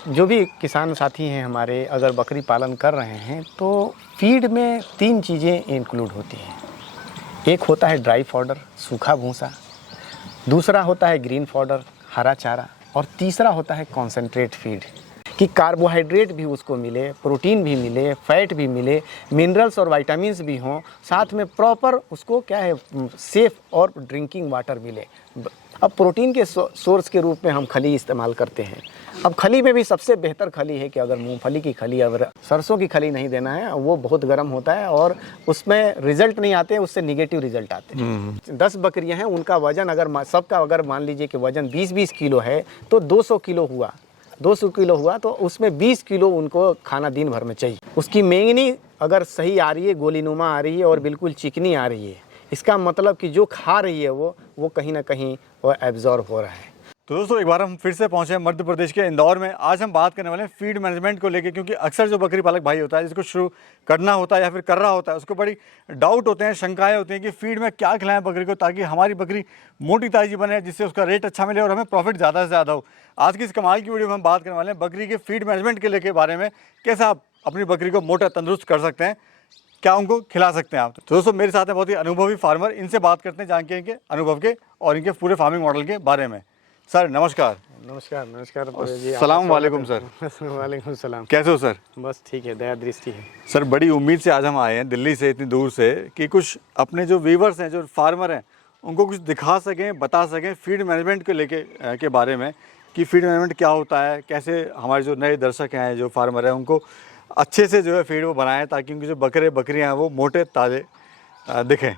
जो भी किसान साथी हैं हमारे, अगर बकरी पालन कर रहे हैं तो फीड में 3 चीज़ें इंक्लूड होती हैं। एक होता है ड्राई फॉडर, सूखा भूसा, दूसरा होता है ग्रीन फॉडर, हरा चारा, और तीसरा होता है कॉन्सेंट्रेट फीड, कि कार्बोहाइड्रेट भी उसको मिले, प्रोटीन भी मिले, फैट भी मिले, मिनरल्स और विटामिन्स भी हों, साथ में प्रॉपर उसको क्या है सेफ और ड्रिंकिंग वाटर मिले। अब प्रोटीन के सोर्स के रूप में हम खली इस्तेमाल करते हैं। अब खली में भी सबसे बेहतर खली है कि अगर मूंगफली की खली, अगर सरसों की खली नहीं देना है, वो बहुत गर्म होता है और उसमें रिजल्ट नहीं आते, उससे निगेटिव रिजल्ट आते हैं। 10 बकरियां हैं, उनका वजन अगर सबका अगर मान लीजिए कि वजन 20-20 किलो है तो 200 किलो हुआ, 200 किलो हुआ तो उसमें 20 किलो उनको खाना दिन भर में चाहिए। उसकी मेंगनी अगर सही आ रही है, गोलीनुमा आ रही है और बिल्कुल चिकनी आ रही है, इसका मतलब कि जो खा रही है वो कहीं ना कहीं वो एब्जॉर्ब हो रहा है। तो दोस्तों एक बार हम फिर से पहुंचे हैं मध्य प्रदेश के इंदौर में। आज हम बात करने वाले हैं फीड मैनेजमेंट को लेकर, क्योंकि अक्सर जो बकरी पालक भाई होता है जिसको शुरू करना होता है या फिर कर रहा होता है, उसको बड़ी डाउट होते हैं, शंकाएं होती हैं कि फीड में क्या खिलाएं बकरी को ताकि हमारी बकरी मोटी ताजी बने, जिससे उसका रेट अच्छा मिले और हमें प्रॉफिट ज़्यादा से ज़्यादा हो। आज की इस कमाल की वीडियो में हम बात करने वाले हैं बकरी के फीड मैनेजमेंट के लेके बारे में, कैसे आप अपनी बकरी को मोटा तंदुरुस्त कर सकते हैं, क्या उनको खिला सकते हैं आप। तो दोस्तों मेरे साथ हैं बहुत ही अनुभवी फार्मर, इनसे बात करते हैं जानते हैं इनके अनुभव के और इनके पूरे फार्मिंग मॉडल के बारे में। सर नमस्कार। नमस्कार। नमस्कार जी, सलाम वालेकुम सर। वालेकुम सलाम। कैसे हो सर? बस ठीक है, दया दृष्टि है। सर बड़ी उम्मीद से आज हम आए हैं दिल्ली से, इतनी दूर से, कि कुछ अपने जो व्यूवर्स हैं, जो फार्मर हैं, उनको कुछ दिखा सकें, बता सकें फीड मैनेजमेंट के लेके के बारे में कि फीड मैनेजमेंट क्या होता है, कैसे हमारे जो नए दर्शक हैं, जो फार्मर हैं, उनको अच्छे से जो है फीड वो बनाएं ताकि उनकी जो बकरियाँ हैं वो मोटे ताज़े दिखें।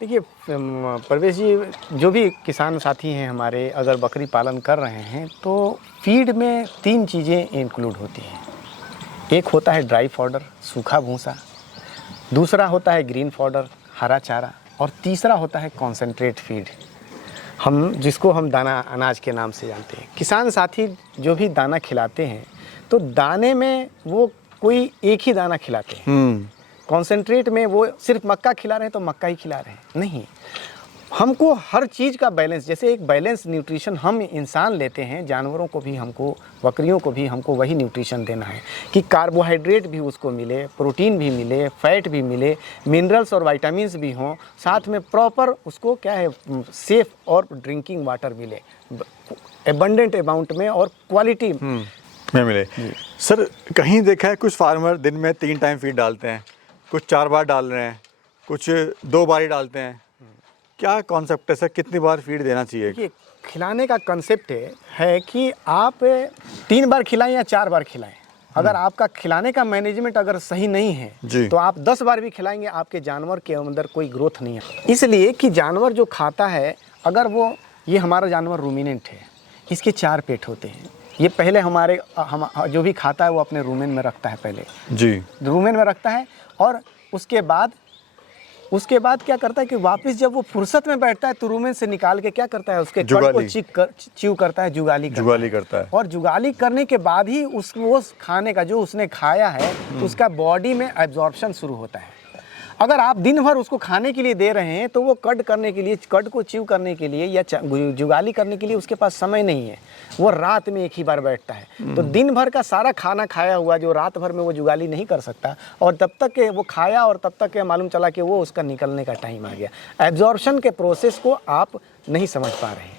देखिए परवेश जी, जो भी किसान साथी हैं हमारे, अगर बकरी पालन कर रहे हैं तो फीड में 3 चीज़ें इंक्लूड होती हैं। एक होता है ड्राई फॉडर, सूखा भूसा, दूसरा होता है ग्रीन फॉडर, हरा चारा, और तीसरा होता है कॉन्सेंट्रेट फीड, जिसको हम दाना अनाज के नाम से जानते हैं। किसान साथी जो भी दाना खिलाते हैं तो दाने में वो कोई एक ही दाना खिलाते हैं। कॉन्सेंट्रेट में वो सिर्फ मक्का खिला रहे हैं तो मक्का ही खिला रहे हैं, नहीं। हमको हर चीज़ का बैलेंस, जैसे एक बैलेंस न्यूट्रिशन हम इंसान लेते हैं, जानवरों को भी हमको, बकरियों को भी हमको वही न्यूट्रिशन देना है कि कार्बोहाइड्रेट भी उसको मिले, प्रोटीन भी मिले, फैट भी मिले, मिनरल्स और विटामिन्स भी हों, साथ में प्रॉपर उसको क्या है सेफ और ड्रिंकिंग वाटर मिले एबंडेंट अमाउंट में और क्वालिटी में मिले। सर कहीं देखा है कुछ फार्मर दिन में 3 टाइम फीड डालते हैं, कुछ 4 बार डाल रहे हैं, कुछ 2 बार ही डालते हैं। क्या कॉन्सेप्ट है सर, कितनी बार फीड देना चाहिए? देखिए खिलाने का कंसेप्ट है कि आप 3 बार खिलाएं या 4 बार खिलाएं। अगर आपका खिलाने का मैनेजमेंट अगर सही नहीं है तो आप 10 बार भी खिलाएंगे, आपके जानवर के अंदर कोई ग्रोथ नहीं है। इसलिए कि जानवर जो खाता है, अगर वो, ये हमारा जानवर रूमिनेंट है, इसके 4 पेट होते हैं। ये पहले हम जो भी खाता है वो अपने रूमेन में रखता है, पहले जी रूमेन में रखता है, और उसके बाद क्या करता है कि वापस जब वो फुर्सत में बैठता है तो रूमेन से निकाल के क्या करता है, उसके कट को च्यू करता है, जुगाली करता है। और जुगाली करने के बाद ही वो खाने का जो उसने खाया है उसका बॉडी में एब्जॉर्प्शन शुरू होता है। अगर आप दिन भर उसको खाने के लिए दे रहे हैं तो वो कट को च्यू करने के लिए या जुगाली करने के लिए उसके पास समय नहीं है। वो रात में एक ही बार बैठता है, तो दिन भर का सारा खाना खाया हुआ जो रात भर में वो जुगाली नहीं कर सकता, और तब तक के वो खाया और तब तक के मालूम चला कि वो उसका निकलने का टाइम आ गया। एब्जॉर्प्शन के प्रोसेस को आप नहीं समझ पा रहे हैं।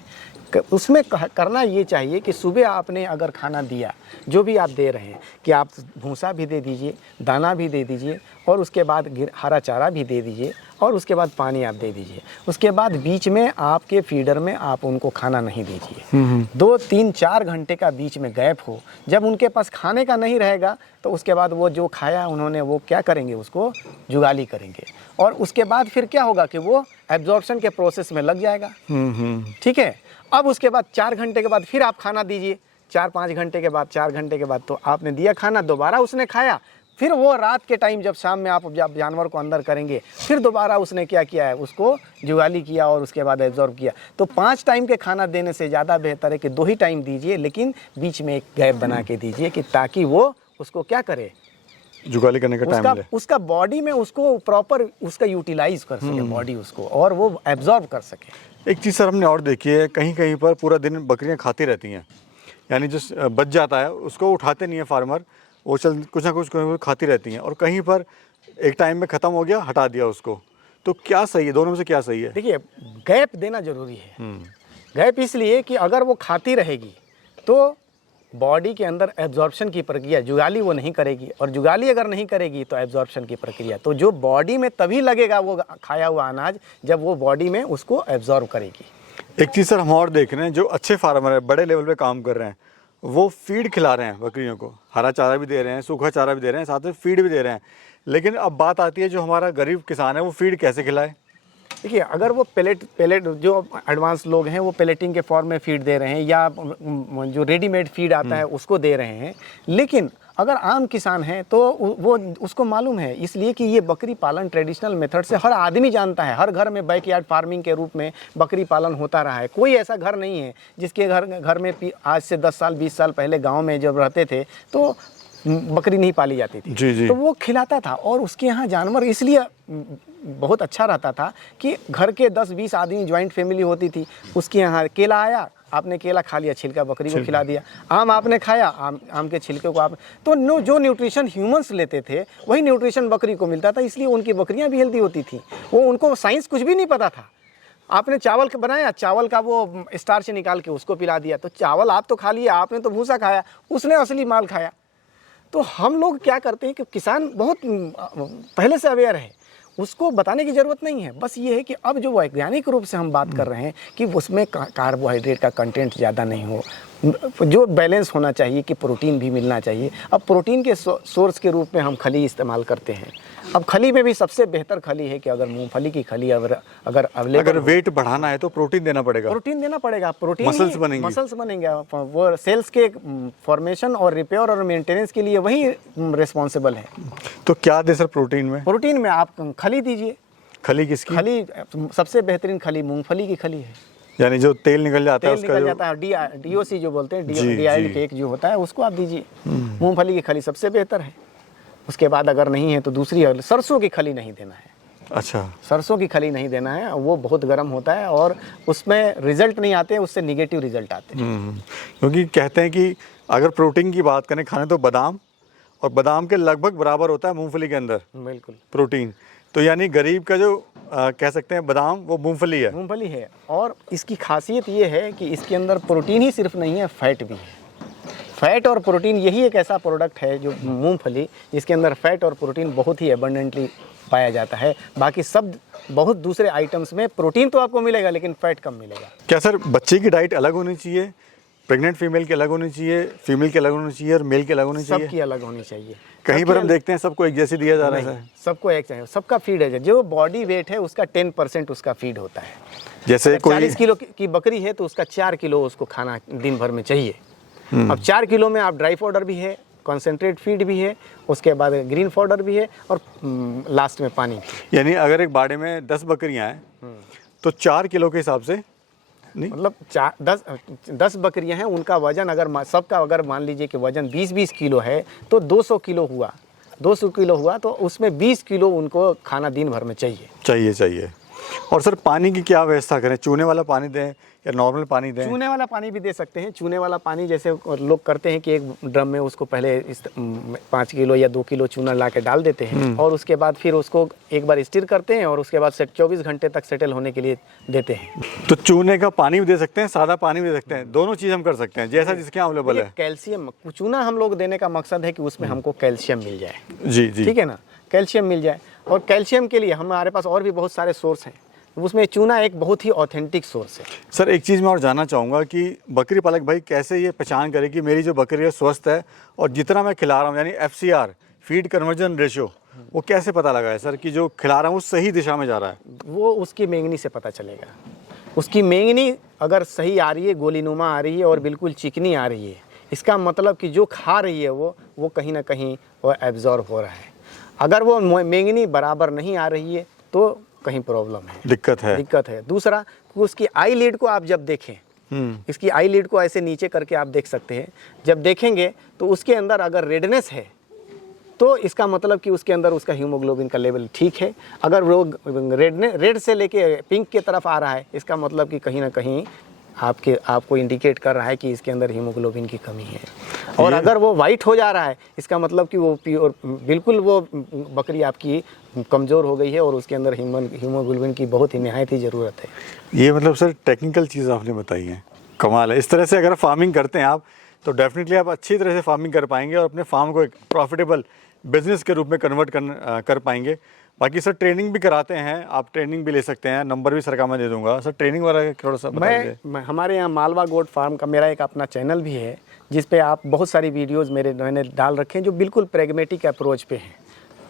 उसमें करना ये चाहिए कि सुबह आपने अगर खाना दिया, जो भी आप दे रहे हैं, कि आप भूसा भी दे दीजिए, दाना भी दे दीजिए, और उसके बाद हरा चारा भी दे दीजिए, और उसके बाद पानी आप दे दीजिए। उसके बाद बीच में आपके फीडर में आप उनको खाना नहीं दीजिए। 2, 3, 4 घंटे का बीच में गैप हो। जब उनके पास खाने का नहीं रहेगा तो उसके बाद वो जो खाया उन्होंने वो क्या करेंगे, उसको जुगाली करेंगे, और उसके बाद फिर क्या होगा कि वो एब्जॉर्प्शन के प्रोसेस में लग जाएगा। ठीक है। अब उसके बाद 4 घंटे के बाद फिर आप खाना दीजिए, 4-5 घंटे के बाद, 4 घंटे के बाद तो आपने दिया खाना, दोबारा उसने खाया, फिर वो रात के टाइम जब शाम में आप जब जानवर को अंदर करेंगे, फिर दोबारा उसने क्या किया है, उसको जुगाली किया और उसके बाद एब्जॉर्ब किया। तो 5 टाइम के खाना देने से ज़्यादा बेहतर है कि 2 ही टाइम दीजिए, लेकिन बीच में एक गैप बना के दीजिए, कि ताकि वो उसको क्या करे, जुगाली करने का टाइम मिले, उसका बॉडी में उसको प्रॉपर उसका यूटिलाइज कर सके बॉडी उसको, और वो एब्जॉर्ब कर सके। एक चीज़ सर हमने और देखी है, कहीं कहीं पर पूरा दिन बकरियां खाती रहती हैं, यानी जो बच जाता है उसको उठाते नहीं है फार्मर, वो चल कुछ ना कुछ खाती रहती हैं और कहीं पर एक टाइम में ख़त्म हो गया, हटा दिया उसको। तो क्या सही है, दोनों में से क्या सही है? देखिए, गैप देना जरूरी है। गैप इसलिए कि अगर वो खाती रहेगी तो बॉडी के अंदर एब्जॉर्प्शन की प्रक्रिया जुगाली वो नहीं करेगी, और जुगाली अगर नहीं करेगी तो एब्जॉर्प्शन की प्रक्रिया, तो जो बॉडी में तभी लगेगा वो खाया हुआ अनाज जब वो बॉडी में उसको एब्जॉर्ब करेगी। एक चीज़ सर हम और देख रहे हैं, जो अच्छे फार्मर है, बड़े लेवल पे काम कर रहे हैं, वो फीड खिला रहे हैं बकरियों को, हरा चारा भी दे रहे हैं, सूखा चारा भी दे रहे हैं, साथ में फीड भी दे रहे हैं। लेकिन अब बात आती है जो हमारा गरीब किसान है वो फीड कैसे खिलाए? देखिए, अगर वो पेलेट जो एडवांस लोग हैं वो पेलेटिंग के फॉर्म में फीड दे रहे हैं या जो रेडीमेड फीड आता है उसको दे रहे हैं, लेकिन अगर आम किसान है तो वो उसको मालूम है, इसलिए कि ये बकरी पालन ट्रेडिशनल मेथड से हर आदमी जानता है। हर घर में बैकयार्ड फार्मिंग के रूप में बकरी पालन होता रहा है। कोई ऐसा घर नहीं है जिसके घर में आज से 10 साल 20 साल पहले गाँव में जब रहते थे तो बकरी नहीं पाली जाती थी। जी। तो वो खिलाता था, और उसके यहाँ जानवर इसलिए बहुत अच्छा रहता था कि घर के 10-20 आदमी ज्वाइंट फैमिली होती थी। उसके यहाँ केला आया, आपने केला खा लिया, छिलका बकरी को खिला दिया। आम आपने खाया, आम के छिलके को आप, तो जो न्यूट्रिशन ह्यूमंस लेते थे वही न्यूट्रिशन बकरी को मिलता था, इसलिए उनकी बकरियाँ भी हेल्दी होती थी। वो उनको साइंस कुछ भी नहीं पता था। आपने चावल बनाया, चावल का वो स्टार्च निकाल के उसको पिला दिया, तो चावल आप तो खा लिया, आपने तो भूसा खाया, उसने असली माल खाया। तो हम लोग क्या करते हैं कि किसान बहुत पहले से अवेयर है, उसको बताने की ज़रूरत नहीं है। बस ये है कि अब जो वैज्ञानिक रूप से हम बात कर रहे हैं कि उसमें कार्बोहाइड्रेट का कंटेंट ज़्यादा नहीं हो, जो बैलेंस होना चाहिए कि प्रोटीन भी मिलना चाहिए। अब प्रोटीन के सोर्स के रूप में हम खली इस्तेमाल करते हैं। अब खली में भी सबसे बेहतर खली है कि अगर मूंगफली की खली अगर वेट बढ़ाना है तो प्रोटीन देना पड़ेगा। प्रोटीन मसल्स बनेंगे, मसल्स बनेंगे। वो सेल्स के फॉर्मेशन और रिपेयर और मेंटेनेंस के लिए वही रिस्पॉन्सिबल है। तो क्या दे सर प्रोटीन में? प्रोटीन में आप खली दीजिए। खली किसकी? खली सबसे बेहतरीन खली मूंगफली की खली है, यानी जो तेल निकल जाता है, उसका जाता है DOC जो बोलते हैं, डिआइड केक जो होता है, उसको आप दीजिए। मूंगफली की खली सबसे बेहतर है। उसके बाद अगर नहीं है तो दूसरी है, सरसों की खली नहीं देना है। अच्छा, सरसों की खली नहीं देना है, वो बहुत गर्म होता है और उसमें रिजल्ट नहीं आते, उससे निगेटिव रिजल्ट आते हैं। क्योंकि कहते हैं कि अगर प्रोटीन की बात करें खाने तो बादाम, और बादाम के लगभग बराबर होता है मूंगफली के अंदर बिल्कुल प्रोटीन। तो यानी गरीब का जो कह सकते हैं बादाम, वो मूंगफली है। मूंगफली है, और इसकी खासियत ये है कि इसके अंदर प्रोटीन ही सिर्फ नहीं है, फैट भी है। फैट और प्रोटीन यही एक ऐसा प्रोडक्ट है जो मूंगफली, जिसके अंदर फैट और प्रोटीन बहुत ही एबंडेंटली पाया जाता है। बाकी सब बहुत दूसरे आइटम्स में प्रोटीन तो आपको मिलेगा लेकिन फैट कम मिलेगा। क्या सर बच्चे की डाइट अलग होनी चाहिए? प्रेग्नेंट फीमेल की अलग होनी चाहिए, फीमेल की अलग होनी चाहिए और मेल की अलग होनी चाहिए? सबकी अलग होनी चाहिए। कहीं पर हम देखते हैं सबको एक जैसी दिया जा रहा है। सबको एक चाहिए, सबका फीड है। जो बॉडी वेट है उसका 10% उसका फीड होता है। जैसे कोई 40 किलो की बकरी है तो उसका 4 किलो उसको खाना दिन भर में चाहिए। अब 4 किलो में आप ड्राई पाउडर भी है, कॉन्सेंट्रेट फीड भी है, उसके बाद ग्रीन पाउडर भी है, और लास्ट में पानी। यानी अगर एक बाड़े में 10 बकरियां हैं तो 4 किलो के हिसाब से नहीं, मतलब 10 बकरियां हैं, उनका वजन अगर सबका अगर मान लीजिए कि वजन 20-20 किलो है तो 200 किलो हुआ। 200 किलो हुआ तो उसमें 20 किलो उनको खाना दिन भर में चाहिए। और सर पानी की क्या व्यवस्था करें? चूने वाला पानी दें या नॉर्मल पानी दें? चूने वाला पानी भी दे सकते हैं। चूने वाला पानी जैसे लोग करते हैं कि एक ड्रम में उसको पहले 5 किलो या 2 किलो चूना ला के डाल देते हैं, और उसके बाद फिर उसको एक बार स्टिर करते हैं, और उसके बाद 24 घंटे तक सेटल होने के लिए देते हैं। तो चूने का पानी भी दे सकते हैं, सादा पानी भी दे सकते हैं, दोनों चीज़ हम कर सकते हैं जैसा जिसके यहाँ अवेलेबल है। कैल्शियम चूना हम लोग देने का मकसद है कि उसमें हमको कैल्शियम मिल जाए। जी, ठीक है ना, कैल्शियम मिल जाए। और कैल्शियम के लिए हमारे पास और भी बहुत सारे सोर्स हैं, उसमें चूना एक बहुत ही ऑथेंटिक सोर्स है। सर एक चीज़ मैं और जानना चाहूँगा कि बकरी पालक भाई कैसे ये पहचान करे कि मेरी जो बकरी है स्वस्थ है, और जितना मैं खिला रहा हूँ यानी FCR फीड कन्वर्जन रेशियो, वो कैसे पता लगा है सर कि जो खिला रहा हूँ वो सही दिशा में जा रहा है? वो उसकी मेंगनी से पता चलेगा। उसकी मेंगनी अगर सही आ रही है, गोलीनुमा आ रही है और बिल्कुल चिकनी आ रही है, इसका मतलब कि जो खा रही है वो कहीं ना कहीं वो एब्जॉर्ब हो रहा है। अगर वो मेंगनी बराबर नहीं आ रही है तो कहीं प्रॉब्लम है, दिक्कत है। दूसरा, उसकी आई लीड को आप जब देखें, इसकी आई लीड को ऐसे नीचे करके आप देख सकते हैं। जब देखेंगे तो उसके अंदर अगर रेडनेस है तो इसका मतलब कि उसके अंदर उसका हीमोग्लोबिन का लेवल ठीक है। अगर वो रेड से लेके पिंक की तरफ आ रहा है, इसका मतलब कि कहीं ना कहीं आपको इंडिकेट कर रहा है कि इसके अंदर हीमोग्लोबिन की कमी है। और अगर वो वाइट हो जा रहा है, इसका मतलब कि वो प्योर बिल्कुल वो बकरी आपकी कमज़ोर हो गई है और उसके अंदर हीमोग्लोबिन की बहुत ही निहायत ही ज़रूरत है। ये मतलब सर टेक्निकल चीज़ आपने बताई है, कमाल है। इस तरह से अगर फार्मिंग करते हैं आप तो डेफिनेटली आप अच्छी तरह से फार्मिंग कर पाएंगे और अपने फार्म को एक प्रॉफिटेबल बिजनेस के रूप में कन्वर्ट कर पाएंगे। बाकी सर ट्रेनिंग भी कराते हैं, आप ट्रेनिंग भी ले सकते हैं, नंबर भी सर का मैं दे दूंगा। सर ट्रेनिंग वाला थोड़ा सा बता दीजिए। मैं हमारे यहाँ मालवा गोट फार्म का मेरा एक अपना चैनल भी है, जिस पे आप बहुत सारी वीडियोस मैंने डाल रखे हैं जो बिल्कुल प्रैग्मेटिक अप्रोच पे हैं,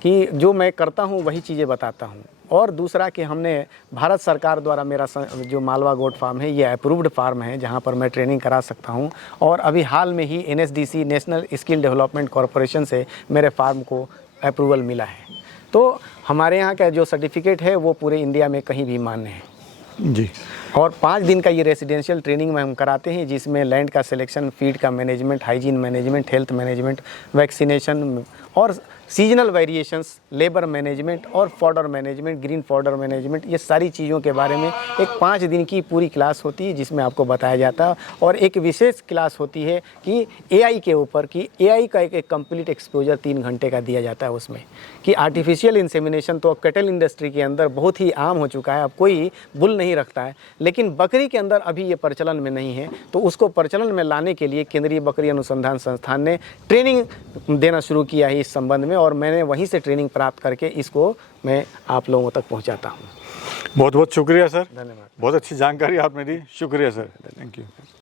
कि जो मैं करता हूँ वही चीज़ें बताता हूँ। और दूसरा कि हमने भारत सरकार द्वारा मेरा जो मालवा गोट फार्म है ये अप्रूव्ड फार्म है, जहाँ पर मैं ट्रेनिंग करा सकता हूँ। और अभी हाल में ही NSDC national skill development corporation से मेरे फार्म को अप्रूवल मिला है। तो हमारे यहाँ का जो सर्टिफिकेट है वो पूरे इंडिया में कहीं भी मान्य है जी। और 5 दिन का ये रेसिडेंशियल ट्रेनिंग में हम कराते हैं, जिसमें लैंड का सिलेक्शन, फीड का management, hygiene management, health management, vaccination और सीजनल वेरिएशंस, लेबर मैनेजमेंट और fodder management, green fodder management, ये सारी चीज़ों के बारे में एक 5 दिन की पूरी क्लास होती है जिसमें आपको बताया जाता है। और एक विशेष क्लास होती है कि AI के ऊपर, कि AI का एक कंप्लीट एक्सपोजर 3 घंटे का दिया जाता है उसमें, कि आर्टिफिशियल इंसेमिनेशन तो कैटल इंडस्ट्री के अंदर बहुत ही आम हो चुका है, अब कोई बुल नहीं रखता है, लेकिन बकरी के अंदर अभी ये प्रचलन में नहीं है। तो उसको प्रचलन में लाने के लिए केंद्रीय बकरी अनुसंधान संस्थान ने ट्रेनिंग देना शुरू किया है इस संबंध में, और मैंने वहीं से ट्रेनिंग प्राप्त करके इसको मैं आप लोगों तक पहुंचाता हूं। बहुत बहुत शुक्रिया सर, धन्यवाद। बहुत अच्छी जानकारी आपने दी, शुक्रिया सर, थैंक यू।